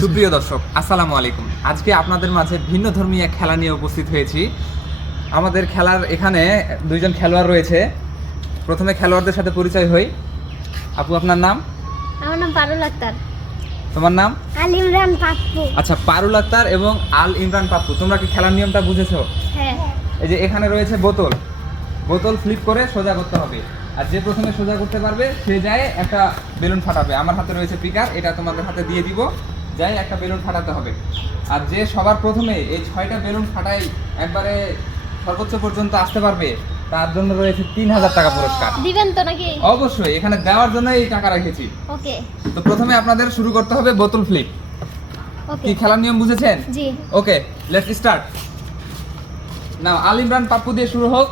সুপ্রিয় দর্শক, আসসালামু আলাইকুম। আজকে আপনাদের মাঝে ভিন্ন ধর্মীয় খেলা নিয়ে উপস্থিত হয়েছি। আমাদের খেলার এখানে দুইজন খেলোয়াড় রয়েছে। প্রথমে খেলোয়াড়দের সাথে পরিচয় হই। আপু, আপনার নাম? আমার নাম পারুল আক্তার। তোমার নাম? আল ইমরান পাপ্পু। আচ্ছা, পারুল আক্তার এবং আল ইমরান পাপ্পু, তোমরা কি খেলার নিয়মটা বুঝেছো? হ্যাঁ। এই যে এখানে রয়েছে বোতল, বোতল ফ্লিপ করে সোজা করতে হবে। আর যে প্রথমে সোজা করতে পারবে সে যায় একটা বেলুন ফাটাবে। আমার হাতে রয়েছে পিকার, এটা তোমাদের হাতে দিয়ে দিব। যাই একটা বেলুন ফাটাতে হবে। আর যে সবার প্রথমে এই 6টা বেলুন ফাটাই একবারে সর্বোচ্চ পর্যন্ত আসতে পারবে, তার জন্য রয়েছে 3000 টাকা পুরস্কার। দিবেন তো নাকি? অবশ্যই, এখানে দেওয়ার জন্য এই টাকা রেখেছি। ওকে। তো প্রথমে আপনাদের শুরু করতে হবে বোতল ফ্লিপ। ওকে। কি খেলার নিয়ম বুঝেছেন? জি। ওকে, লেটস স্টার্ট। নাও আল ইমরান পাপ্পু দিয়ে শুরু হোক।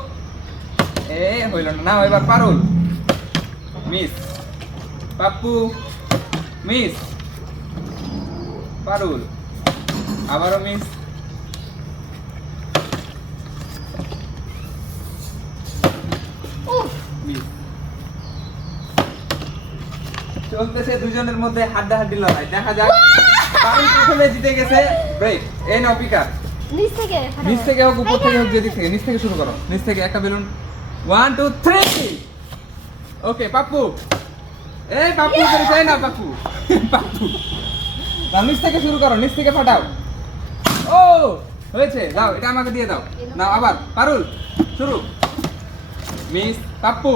হইল না। নাও এবার পারুল। মিস। পাপ্পু। মিস। পারুল। আবারও মিস। উফ। মিস। চলতেছে দুজনের মধ্যে হাড্ডাহাড্ডি লড়াই, দেখা যাক। পারুল প্রথমে জিতে গেছে। ব্রেক। এই নাও পিকার। নিচ থেকে ফাটাবো। নিচ থেকে হোক উপর থেকে হোক, যেদিক থেকে, নিচ থেকে শুরু করো। নিচ থেকে একটা বেলুন। 1 2 3। ওকে, পাপ্পু। এই পাপ্পু করে চাই না, পাপ্পু। পাপ্পু নাও, নিচ থেকে শুরু করো, নিচ থেকে ফাটাও। ও হয়েছে, দাও এটা আমাকে দিয়ে দাও। নাও আবার পারুল, শুরু। মিস। পাপ্পু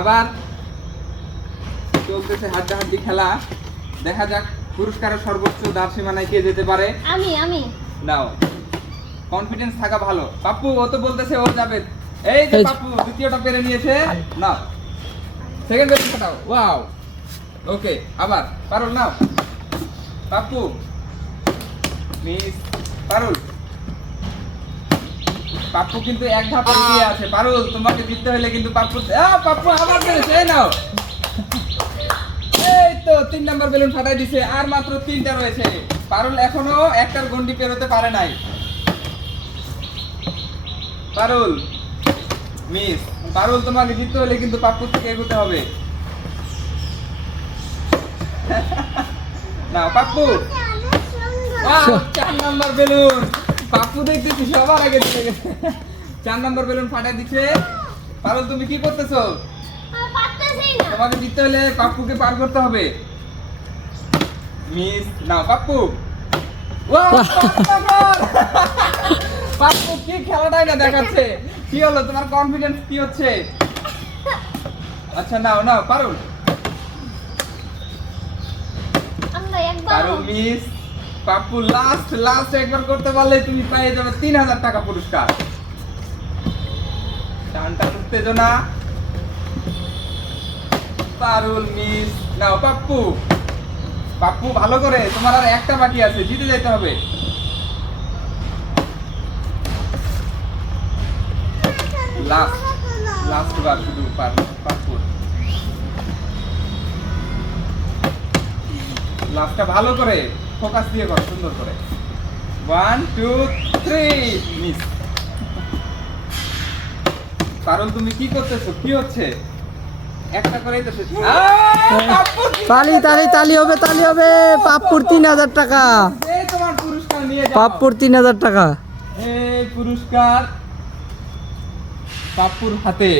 আবার। চলতেছে হাড্ডাহাড্ডি খেলা, দেখা যাক পুরস্কারের সর্বোচ্চ দ্বার সীমানায় কে যেতে পারে। আমি নাও, কনফিডেন্স থাকা ভালো। পাপ্পু ও তো বলতেছে ও যাবে। এই যে পাপ্পু দ্বিতীয়টা পেরে নিয়েছে। নাও সেকেন্ড বেলুন ফাটাও। ওয়াও, ওকে। আবার পারুল, নাও। পাপ্পু। মিস। পারুল। পাপ্পু কিন্তু এক ধাপ এগিয়ে আছে। পারুল, তোমাকে জিততে হলে কিন্তু পাপ্পু পাপ্পু আবার পেরেছে। এই নাও। এই তো 3 নাম্বার বেলুন ফাটাই দিছে, আর মাত্র 3টা রয়েছে। পারুল এখনো একটার গন্ডি পেরোতে পারে নাই। পারুল। মিস। পারুল, তোমাকে জিততে হলে কিন্তু পাপ্পুর থেকে এগোতে হবে। নাও পাপ্পু। 4 number balloon. পাপ্পু দেখতেছি সবার আগে চলে গেছে। 4 নাম্বার বেলুন ফাটাই দিচ্ছে। পারুল, তুমি কি করতেছো? পারতেছি না। তোমাকে জিততে হলে পাপ্পুকে পার করতে হবে। মিস। নাও পাপ্পু। পাপ্পু কি খেলাটাই না দেখাচ্ছে। কি হলো, তোমার কনফিডেন্স কি হচ্ছে? আচ্ছা নাও নাও পারুল। আমরা একবার। পারুল মিস। পাপ্পু লাস্ট একবার করতে পারলে তুমি পেয়ে যাবে 3000 টাকা পুরস্কার। টানটা উত্তেজনা। পারুল মিস। নাও পাপ্পু। পাপ্পু ভালো করে, তোমার আর একটা বাকি আছে, জিতে যেতে হবে। লাস্ট বার শুধু পাপ্পু। লাস্টটা ভালো করে ফোকাস দিয়ে করো, সুন্দর করে। 1 2 3। মিস। পারুল, তুমি কি করতেছো? কি হচ্ছে? একটা করেই তো তালি হবে পাপ্পুর 3000 টাকা। তোমার পুরস্কার নিয়ে যাও। পাপ্পুর 3000 টাকা। এই পুরস্কার পাপ্পুর হাতে।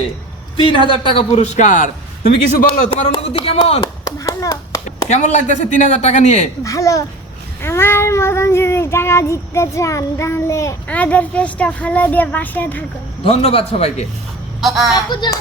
3000 টাকা পুরস্কার। তুমি কিছু বলো, তোমার অনুভূতি কেমন? ভালো। কেমন লাগতেছে 3000 টাকা নিয়ে? ভালো। আমার মতন যদি টাকা জিততে চান তাহলে আমাদের পেজটা ফলো দিয়ে পাশে থাকুন। ধন্যবাদ সবাইকে। পাপ্পুর জন্য